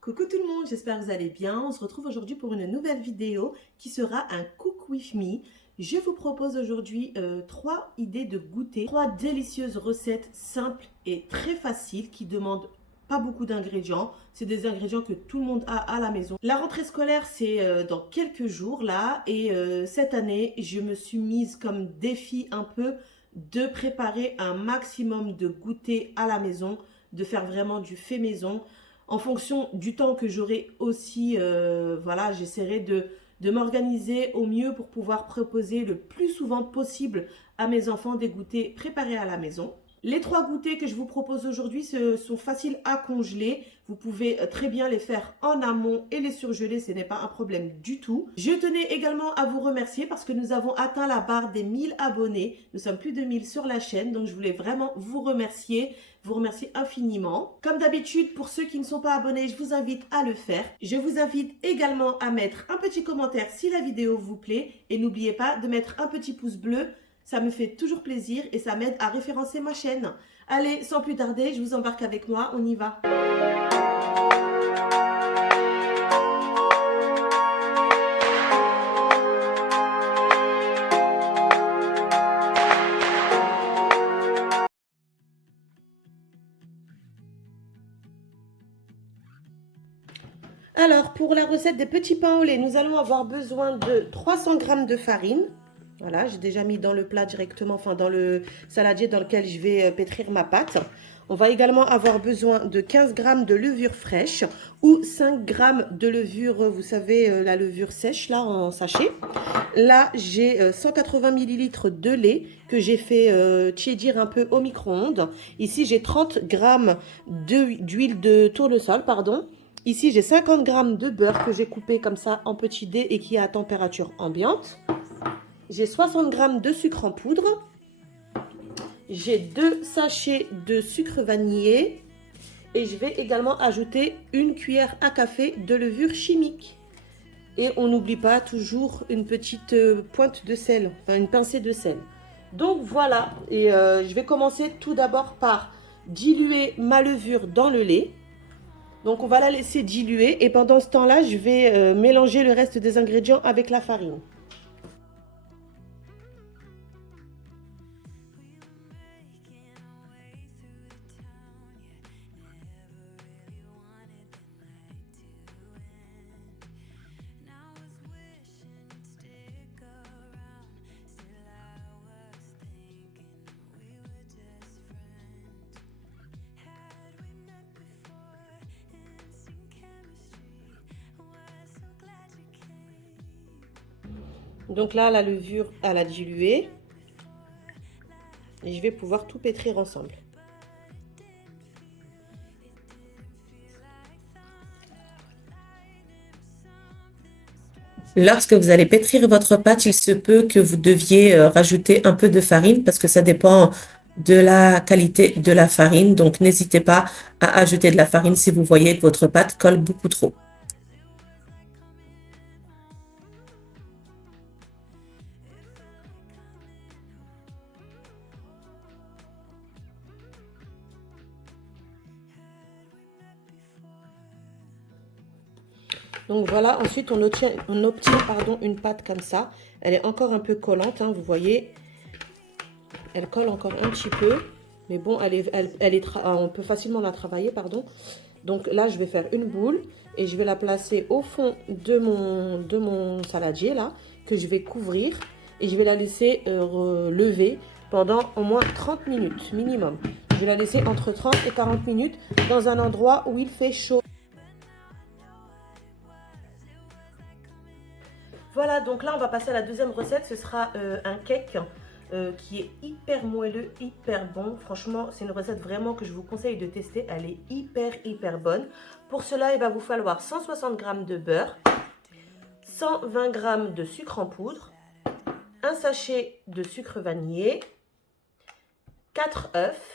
Coucou tout le monde, j'espère que vous allez bien. On se retrouve aujourd'hui pour une nouvelle vidéo qui sera un Cook With Me. Je vous propose aujourd'hui 3 idées de goûter, 3 délicieuses recettes simples et très faciles qui demandent pas beaucoup d'ingrédients. C'est des ingrédients que tout le monde a à la maison. La rentrée scolaire, c'est dans quelques jours là. Et cette année, je me suis mise comme défi un peu de préparer un maximum de goûter à la maison, de faire vraiment du fait maison. En fonction du temps que j'aurai aussi, voilà, j'essaierai de m'organiser au mieux pour pouvoir proposer le plus souvent possible à mes enfants des goûters préparés à la maison. Les 3 goûters que je vous propose aujourd'hui sont faciles à congeler. Vous pouvez très bien les faire en amont et les surgeler, ce n'est pas un problème du tout. Je tenais également à vous remercier parce que nous avons atteint la barre des 1000 abonnés. Nous sommes plus de 1000 sur la chaîne, donc je voulais vraiment vous remercier infiniment. Comme d'habitude, pour ceux qui ne sont pas abonnés, je vous invite à le faire. Je vous invite également à mettre un petit commentaire si la vidéo vous plaît et n'oubliez pas de mettre un petit pouce bleu. Ça me fait toujours plaisir et ça m'aide à référencer ma chaîne. Allez, sans plus tarder, je vous embarque avec moi, on y va. Alors, pour la recette des petits pains au lait, nous allons avoir besoin de 300 g de farine. Voilà, j'ai déjà mis dans le plat directement, enfin dans le saladier dans lequel je vais pétrir ma pâte. On va également avoir besoin de 15 g de levure fraîche ou 5 g de levure, vous savez, la levure sèche là en sachet. Là, j'ai 180 ml de lait que j'ai fait tiédir un peu au micro-ondes. Ici, j'ai 30 g d'huile de tournesol, pardon. Ici, j'ai 50 g de beurre que j'ai coupé comme ça en petits dés et qui est à température ambiante. J'ai 60 g de sucre en poudre. J'ai 2 sachets de sucre vanillé. Et je vais également ajouter une cuillère à café de levure chimique. Et on n'oublie pas toujours une petite pointe de sel, enfin une pincée de sel. Donc voilà, et je vais commencer tout d'abord par diluer ma levure dans le lait. Donc on va la laisser diluer et pendant ce temps-là, je vais mélanger le reste des ingrédients avec la farine. Donc là, la levure, elle a dilué. Et je vais pouvoir tout pétrir ensemble. Lorsque vous allez pétrir votre pâte, il se peut que vous deviez rajouter un peu de farine parce que ça dépend de la qualité de la farine. Donc, n'hésitez pas à ajouter de la farine si vous voyez que votre pâte colle beaucoup trop. Donc voilà, ensuite on obtient une pâte comme ça. Elle est encore un peu collante, hein, vous voyez. Elle colle encore un petit peu. Mais bon, on peut facilement la travailler, pardon. Donc là, je vais faire une boule et je vais la placer au fond de mon saladier là, que je vais couvrir. Et je vais la laisser lever pendant au moins 30 minutes minimum. Je vais la laisser entre 30 et 40 minutes dans un endroit où il fait chaud. Voilà, donc là, on va passer à la deuxième recette. Ce sera un cake qui est hyper moelleux, hyper bon. Franchement, c'est une recette vraiment que je vous conseille de tester. Elle est hyper bonne. Pour cela, il va vous falloir 160 g de beurre, 120 g de sucre en poudre, un sachet de sucre vanillé, 4 œufs,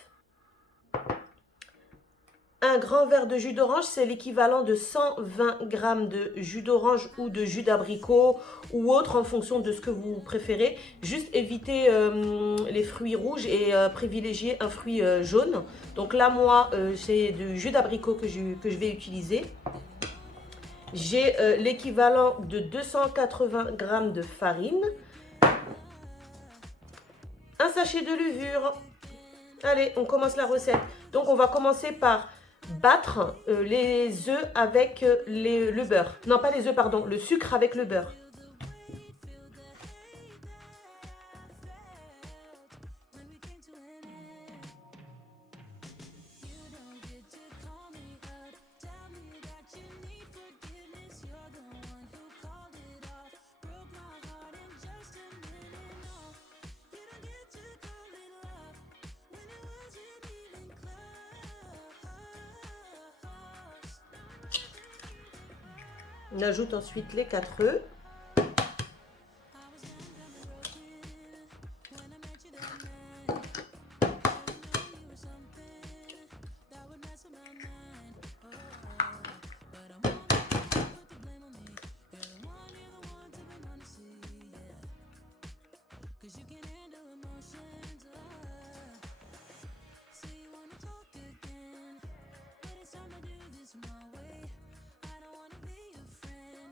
un grand verre de jus d'orange, c'est l'équivalent de 120 g de jus d'orange ou de jus d'abricot ou autre en fonction de ce que vous préférez. Juste évitez les fruits rouges et privilégiez un fruit jaune. Donc là, moi, c'est du jus d'abricot que je vais utiliser. J'ai l'équivalent de 280 g de farine. Un sachet de levure. Allez, on commence la recette. Donc, on va commencer par battre les œufs avec le beurre. Non, pas les œufs, pardon, le sucre avec le beurre. On ajoute ensuite les 4 œufs.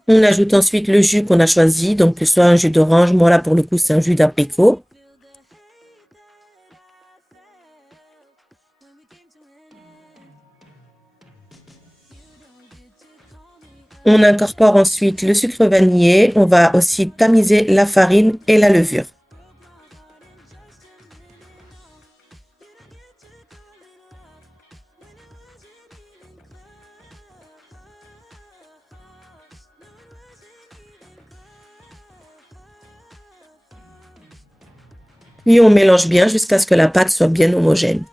On ajoute ensuite le jus qu'on a choisi, donc que ce soit un jus d'orange. Moi, là, pour le coup, c'est un jus d'abricot. On incorpore ensuite le sucre vanillé. On va aussi tamiser la farine et la levure. Puis on mélange bien jusqu'à ce que la pâte soit bien homogène.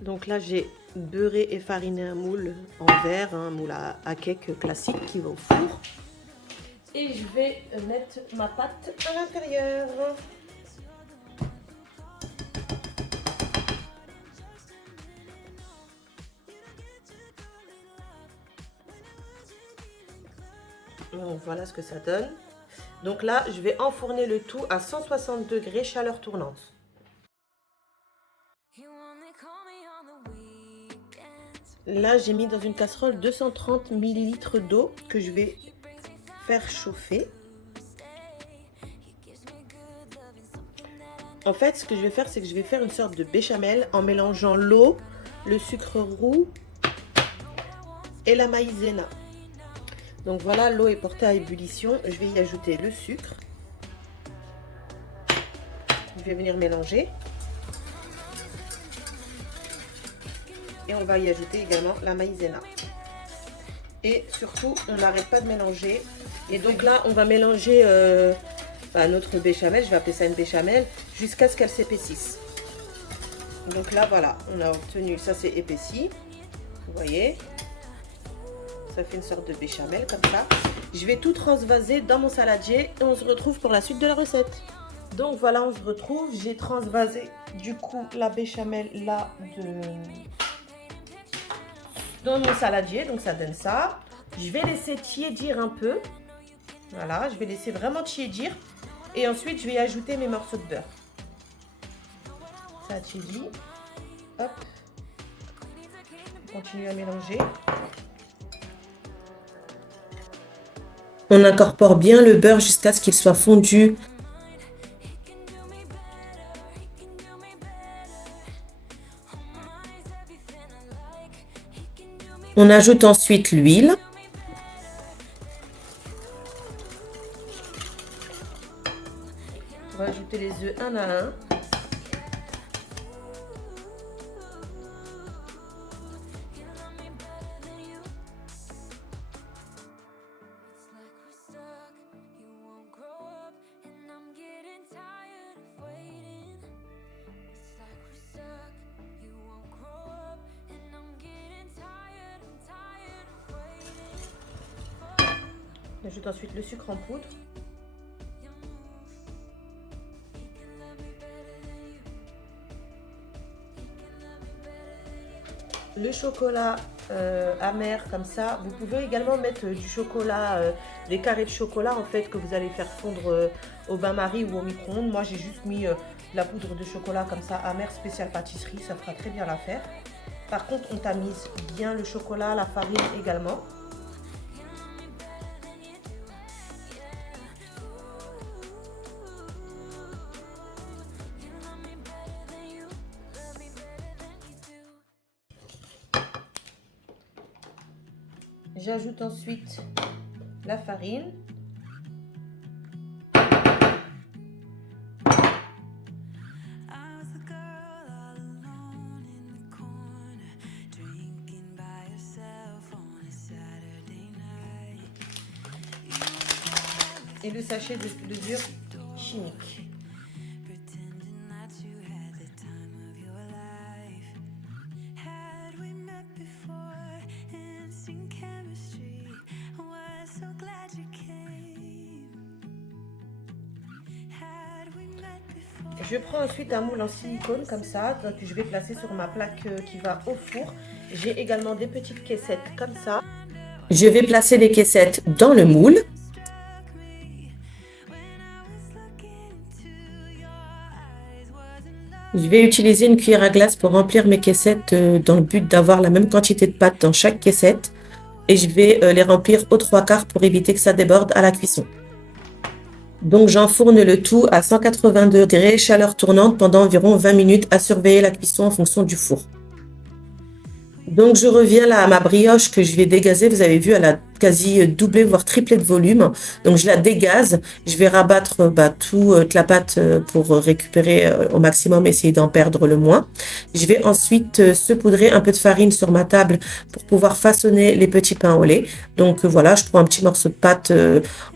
Donc là, j'ai beurré et fariné un moule en verre, un moule à cake classique qui va au four. Et je vais mettre ma pâte à l'intérieur. Donc voilà ce que ça donne. Donc là, je vais enfourner le tout à 160 degrés, chaleur tournante. Là, j'ai mis dans une casserole 230 ml d'eau que je vais faire chauffer. En fait, ce que je vais faire, c'est que je vais faire une sorte de béchamel en mélangeant l'eau, le sucre roux et la maïzena. Donc voilà, l'eau est portée à ébullition. Je vais y ajouter le sucre. Je vais venir mélanger. Et on va y ajouter également la maïzena. Et surtout, on n'arrête pas de mélanger. Et donc là, on va mélanger notre béchamel. Je vais appeler ça une béchamel jusqu'à ce qu'elle s'épaississe. Donc là, voilà, on a obtenu, ça c'est épaissi. Vous voyez, ça fait une sorte de béchamel comme ça. Je vais tout transvaser dans mon saladier et on se retrouve pour la suite de la recette. Donc voilà, on se retrouve. J'ai transvasé du coup la béchamel là dans mon saladier, donc ça donne ça. Je vais laisser tiédir un peu. Voilà, je vais laisser vraiment tiédir. Et ensuite, je vais ajouter mes morceaux de beurre. Ça a tiédi. Hop. On continue à mélanger. On incorpore bien le beurre jusqu'à ce qu'il soit fondu. On ajoute ensuite l'huile. On va ajouter les œufs un à un. J'ajoute ensuite le sucre en poudre. Le chocolat amer comme ça. Vous pouvez également mettre du chocolat, des carrés de chocolat en fait que vous allez faire fondre au bain-marie ou au micro-ondes. Moi j'ai juste mis la poudre de chocolat comme ça, amer spécial pâtisserie, ça fera très bien l'affaire. Par contre on tamise bien le chocolat, la farine également. J'ajoute ensuite la farine. Et le sachet de levure chimique. Je prends ensuite un moule en silicone comme ça, donc je vais placer sur ma plaque qui va au four. J'ai également des petites caissettes comme ça. Je vais placer les caissettes dans le moule. Je vais utiliser une cuillère à glace pour remplir mes caissettes dans le but d'avoir la même quantité de pâte dans chaque caissette. Et je vais les remplir aux 3/4 pour éviter que ça déborde à la cuisson. Donc j'enfourne le tout à 180 degrés, chaleur tournante pendant environ 20 minutes à surveiller la cuisson en fonction du four. Donc je reviens là à ma brioche que je vais dégazer. Vous avez vu, elle a quasi doublé voire triplé de volume. Donc je la dégaze. Je vais rabattre toute la pâte pour récupérer au maximum, essayer d'en perdre le moins. Je vais ensuite saupoudrer un peu de farine sur ma table pour pouvoir façonner les petits pains au lait. Donc voilà, je prends un petit morceau de pâte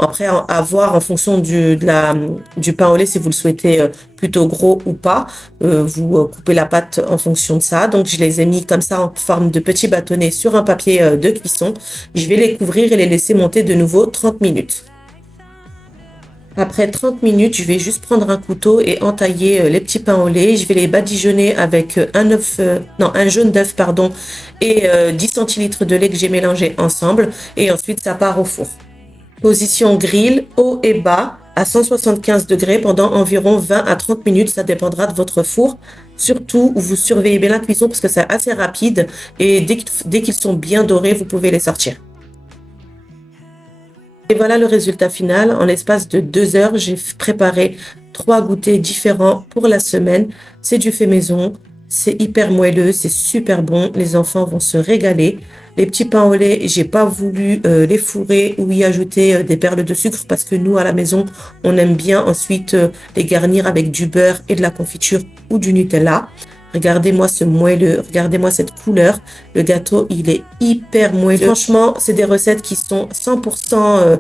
après à voir en fonction du pain au lait si vous le souhaitez plutôt gros ou pas. Vous coupez la pâte en fonction de ça. Donc je les ai mis comme ça en forme de petits bâtonnets sur un papier de cuisson. Je vais les couvrir et les laisser monter de nouveau 30 minutes. Après 30 minutes, je vais juste prendre un couteau et entailler les petits pains au lait. Je vais les badigeonner avec un jaune d'œuf et 10 centilitres de lait que j'ai mélangé ensemble. Et ensuite, ça part au four. Position grill, haut et bas, à 175 degrés pendant environ 20 à 30 minutes. Ça dépendra de votre four. Surtout, vous surveillez bien la cuisson parce que c'est assez rapide. Et dès qu'ils sont bien dorés, vous pouvez les sortir. Et voilà le résultat final. En l'espace de 2 heures, j'ai préparé 3 goûters différents pour la semaine. C'est du fait maison, c'est hyper moelleux, c'est super bon. Les enfants vont se régaler. Les petits pains au lait, j'ai pas voulu les fourrer ou y ajouter des perles de sucre parce que nous, à la maison, on aime bien ensuite les garnir avec du beurre et de la confiture ou du Nutella. Regardez-moi ce moelleux, regardez-moi cette couleur. Le gâteau, il est hyper moelleux. Franchement, c'est des recettes qui sont 100%,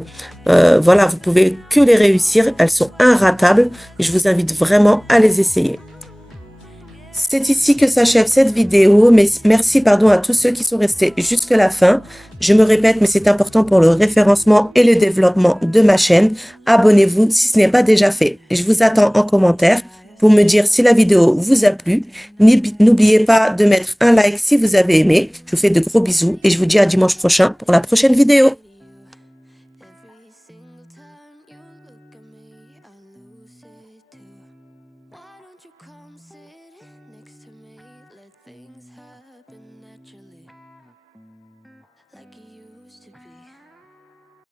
voilà, vous pouvez que les réussir. Elles sont inratables. Je vous invite vraiment à les essayer. C'est ici que s'achève cette vidéo, mais merci à tous ceux qui sont restés jusqu'à la fin. Je me répète, mais c'est important pour le référencement et le développement de ma chaîne. Abonnez-vous si ce n'est pas déjà fait. Je vous attends en commentaire pour me dire si la vidéo vous a plu. N'oubliez pas de mettre un like si vous avez aimé. Je vous fais de gros bisous et je vous dis à dimanche prochain pour la prochaine vidéo.